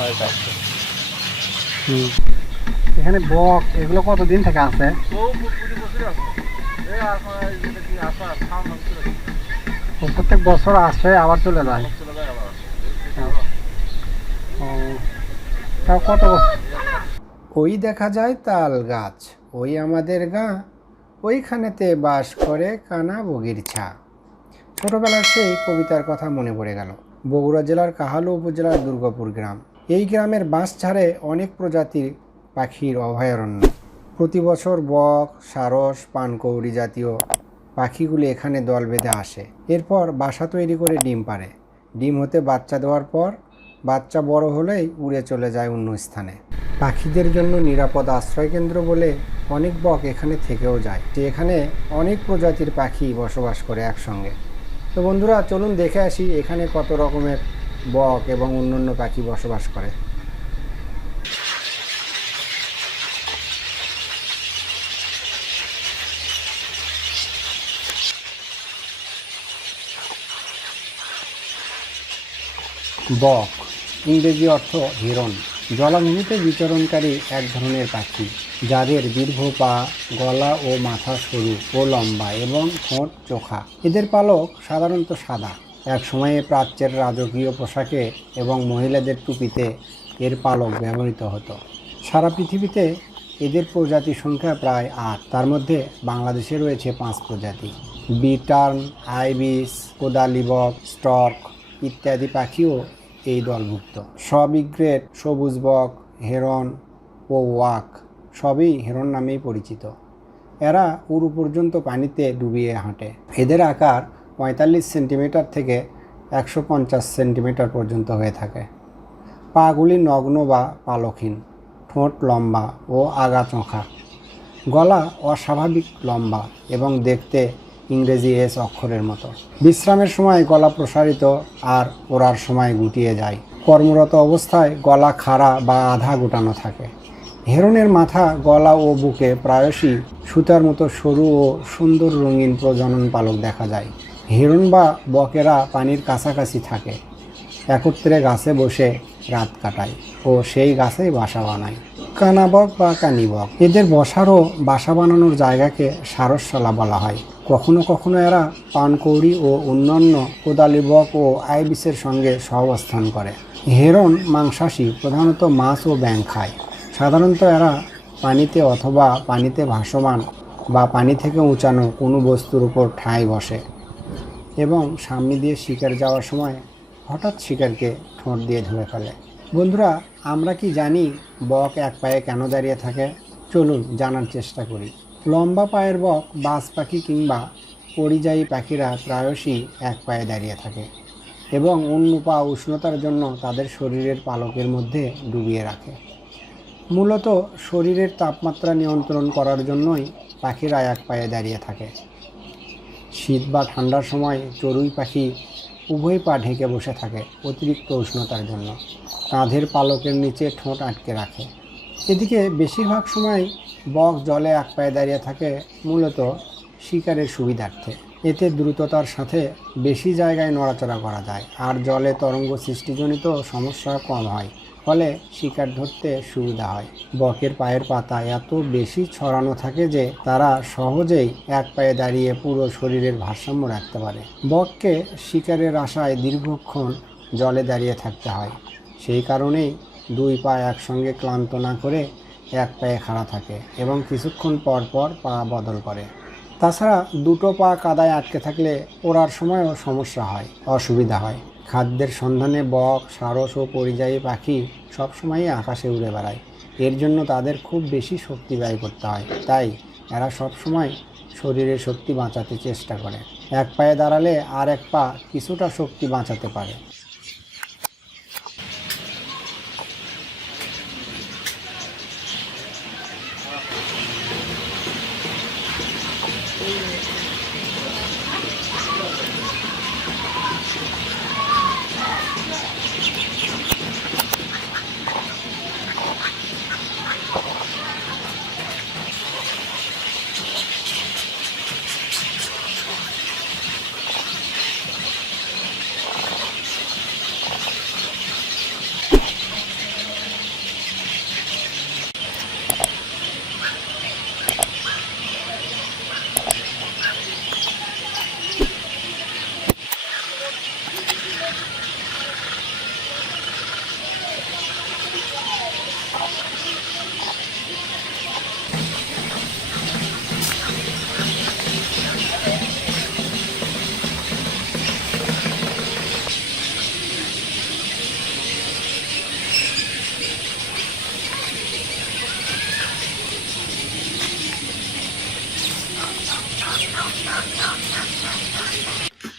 সাড়ে চারশো এখানে বক এগুলো কতদিন থেকে আছে? প্রত্যেক বছর আসে আবার চলে যায়? চলে যায় আবার ও তাও কত বছর? ওই দেখা যায় তাল গাছ ওই আমাদের গা ওইখানেতে বাস করে কানা বগির ছা। ছোটবেলার সেই কবিতার কথা মনে পড়ে গেল। বগুড়া জেলার কাহালু উপজেলার দুর্গাপুর গ্রাম। এই গ্রামের বাঁশ ছাড়ে অনেক প্রজাতির পাখির অভয়ারণ্য। প্রতি বছর বক, সারস, পানকৌড়ি জাতীয় পাখিগুলি এখানে দল বেঁধে আসে। এরপর বাসা তৈরি করে ডিম পারে ডিম হতে বাচ্চা দেওয়ার পর বাচ্চা বড় হলেই উড়ে চলে যায় অন্য স্থানে। পাখিদের জন্য নিরাপদ আশ্রয়কেন্দ্র বলে অনেক বক এখানে থেকেও যায়। যে এখানে অনেক প্রজাতির পাখি বসবাস করে একসঙ্গে। তো বন্ধুরা, চলুন দেখে আসি এখানে কত রকমের বক এবং অন্যান্য পাখি বসবাস করে। বক, ইংরেজি অর্থ হিরণ। জলাভূমিতে বিচরণকারী এক ধরনের পাখি, যাদের দীর্ঘ পা, গলা ও মাথা সরু ও লম্বা এবং ঠোঁট চোখা। এদের পালক সাধারণত সাদা। এক সময়ে প্রাচ্যের রাজকীয় পোশাকে এবং মহিলাদের টুপিতে এর পালক ব্যবহৃত হতো। সারা পৃথিবীতে এদের প্রজাতি সংখ্যা প্রায় আট। তার মধ্যে বাংলাদেশে রয়েছে পাঁচ প্রজাতি। বিটার্ন, আইবিস, কোদালিবক স্টক ইত্যাদি পাখিও এই দলভুক্ত। সবিগ্রেড সবুজ বক হেরন ও ওয়াক সবই হেরন নামেই পরিচিত। এরা উরু পর্যন্ত পানিতে ডুবিয়ে হাঁটে। এদের আকার পঁয়তাল্লিশ সেন্টিমিটার থেকে একশো পঞ্চাশ সেন্টিমিটার পর্যন্ত হয়ে থাকে। পাগুলি নগ্ন বা পালকহীন, ঠোঁট লম্বা ও আগা চোখা। গলা অস্বাভাবিক লম্বা এবং দেখতে ইংরেজি এস অক্ষরের মতো। বিশ্রামের সময় গলা প্রসারিত আর ওড়ার সময় গুটিয়ে যায়। কর্মরত অবস্থায় গলা খাড়া বা আধা গোটানো থাকে। হেরনের মাথা, গলা ও বুকে প্রায়শই সুতার মতো সরু ও সুন্দর রঙিন প্রজনন পালক দেখা যায়। হিরণ বা বকেরা পানির কাছাকাছি থাকে। একত্রে গাছে বসে রাত কাটায় ও সেই গাছেই বাসা বানায়। কানাবক বা কানিবক। এদের বসারও বাসা বানানোর জায়গাকে সারসশালা বলা হয়। কখনো কখনো এরা পানকৌড়ি ও অন্যান্য কোদালিবক ও আইবিসের সঙ্গে সহাবস্থান করে। হেরন মাংসাশী প্রধানত মাছ ও ব্যাং খায়। সাধারণত এরা পানিতে অথবা পানিতে ভাসমান বা পানি থেকে উঁচানো কোনো বস্তুর উপর ঠাঁই বসে। এবং সামনে দিয়ে শিকার যাওয়ার সময় হঠাৎ শিকারকে ঠোঁট দিয়ে ধরে ফেলে। বন্ধুরা, আমরা কি জানি বক এক পায়ে কেন দাঁড়িয়ে থাকে? চলুন জানার চেষ্টা করি। লম্বা পায়ের বক, বাজ পাখি কিংবা পরিযায়ী পাখিরা প্রায়শই এক পায়ে দাঁড়িয়ে থাকে এবং অন্য পা উষ্ণতার জন্য তাদের শরীরের পালকের মধ্যে ডুবিয়ে রাখে। মূলত শরীরের তাপমাত্রা নিয়ন্ত্রণ করার জন্যই পাখিরা এক পায়ে দাঁড়িয়ে থাকে। শীত বা ঠান্ডার সময় চড়ুই পাখি উভয় পা ঢেকে বসে থাকে অতিরিক্ত উষ্ণতার জন্য। কাঁধের পালকের নিচে ঠোঁট আটকে রাখে। এদিকে বেশিরভাগ সময় বক জলে এক পায়ে দাঁড়িয়ে থাকে মূলত শিকারের সুবিধার্থে। এতে দ্রুততার সাথে বেশি জায়গায় নড়াচড়া করা যায়। আর জলে তরঙ্গ সৃষ্টিজনিত সমস্যা কম হয়। ফলে শিকার ধরতে সুবিধা হয়। বকের পায়ের পাতা এত বেশি ছড়ানো থাকে যে তারা সহজেই এক পায়ে দাঁড়িয়ে পুরো শরীরের ভারসাম্য রাখতে পারে। বককে শিকারের আশায় দীর্ঘক্ষণ জলে দাঁড়িয়ে থাকতে হয়। সেই কারণেই দুই পা একসঙ্গে ক্লান্ত না করে এক পায়ে খাড়া থাকে এবং কিছুক্ষণ পর পর পা বদল করে। তাছাড়া দুটো পা কাদায় আটকে থাকলে ওড়ার সময়ও সমস্যা হয়, অসুবিধা হয়। খাদ্যের সন্ধানে বক, সারস ও পরিযায়ী পাখি সবসময়ই আকাশে উড়ে বেড়ায়। এর জন্য তাদের খুব বেশি শক্তি ব্যয় করতে হয়। তাই এরা সবসময় শরীরের শক্তি বাঁচাতে চেষ্টা করে। এক পায়ে দাঁড়ালে আর এক পা কিছুটা শক্তি বাঁচাতে পারে।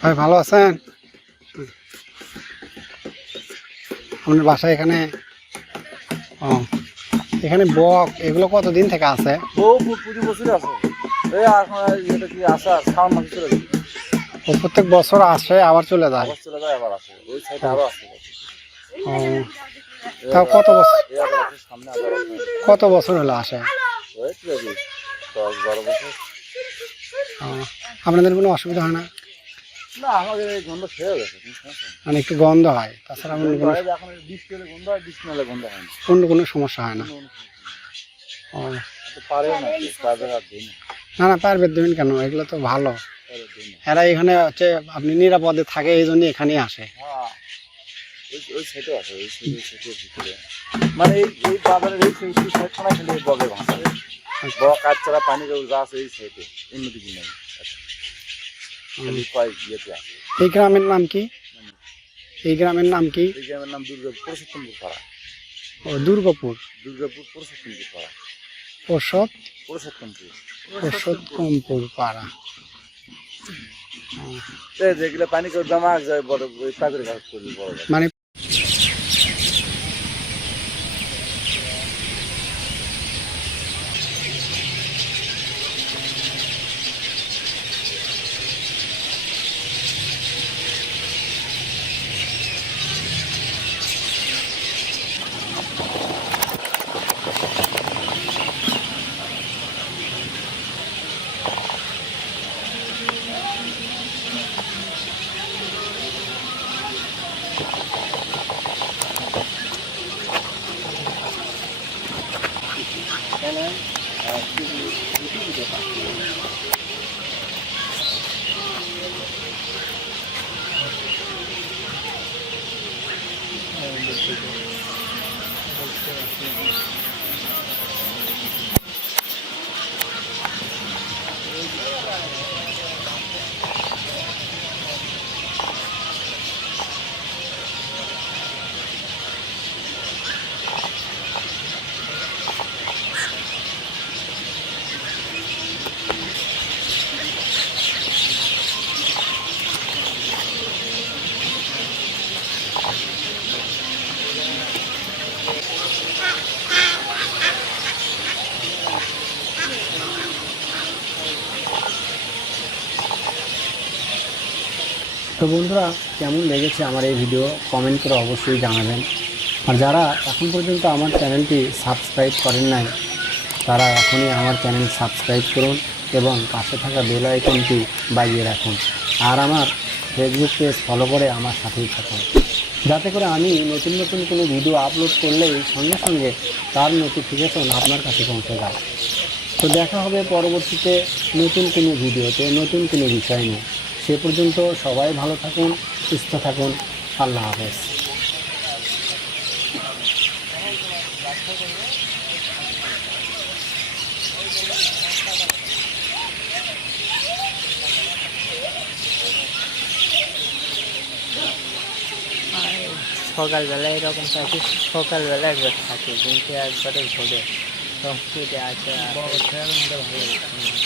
ভাই ভালো আছেন? আপনার বাসা এখানে ও এখানে বক এগুলো কতদিন থেকে আছে? ও প্রতি বছরই আছে। এই এখন এটা কি আসা শ্রাবণ মাসে চলে যাবে ও প্রত্যেক বছর আসে আবার চলে যায়। আবার চলে যায় আবার আসে। ওই সাইডে আরও আসে ও তাও কত বছর কত বছর হলো আসে? ওই বছর। আপনাদের কোনো অসুবিধা হয় না? না আমাদের এই গন্ধ খেয়ে গেছে। মানে একটু গন্ধ হয় তাছাড়া অন্য কোনো এখন বৃষ্টি হলে গন্ধ হয় বৃষ্টি না হলে গন্ধ হয় না। অন্য কোনো সমস্যা হয় না। ও। না আর না। পারবে দেবেন কেন? এগুলো তো ভালো। এরা এখানে হচ্ছে আপনি নিরাপদে থাকে এই জন্য এখানে আসে। হ্যাঁ ওই আছে ভিতরে। মানে এই বাজারের এই কোনায় খালি ভাষা বড় কাজ ছাড়া পানি কেউ যা আছে এই সাইডে নেই আচ্ছা। আছে? এই গ্রামের নাম কি? এই গ্রামের নাম কি? এই গ্রামের নাম দুর্গা পুরুষোত্তমপুর পাড়া ও দুর্গাপুর। দুর্গাপুর পুরুষোত্তমপুর পাড়া পুরুষোত্তমপুর পুরুষোত্তমপুর পাড়া এই যেগুলো পানি জমা যায় বড় ওই পাখির ঘাট করবি বড়। গাছ। মানে তো বন্ধুরা, কেমন লেগেছে আমার এই ভিডিও কমেন্ট করে অবশ্যই জানাবেন। আর যারা এখন পর্যন্ত আমার চ্যানেলটি সাবস্ক্রাইব করেন নাই, তারা এখনই আমার চ্যানেল সাবস্ক্রাইব করুন এবং পাশে থাকা বেল আইকনটি বাজিয়ে রাখুন। আর আমার ফেসবুক পেজ ফলো করে আমার সাথেই থাকুন। যাতে করে আমি নতুন নতুন কোনো ভিডিও আপলোড করলেই সঙ্গে সঙ্গে তার নোটিফিকেশন আপনার কাছে পৌঁছে যায়। তো দেখা হবে পরবর্তীতে নতুন কোনো ভিডিওতে নতুন কোনো বিষয় নিয়ে। সে পর্যন্ত সবাই ভালো থাকুন সুস্থ থাকুন। আল্লাহ হাফেজ। সকালবেলা এরকম থাকে সকালবেলা একবার থাকে কিন্তু একবারে ঘোরে সংস্কৃতি আছে ভালো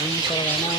তো আচ্ছা জুম করা না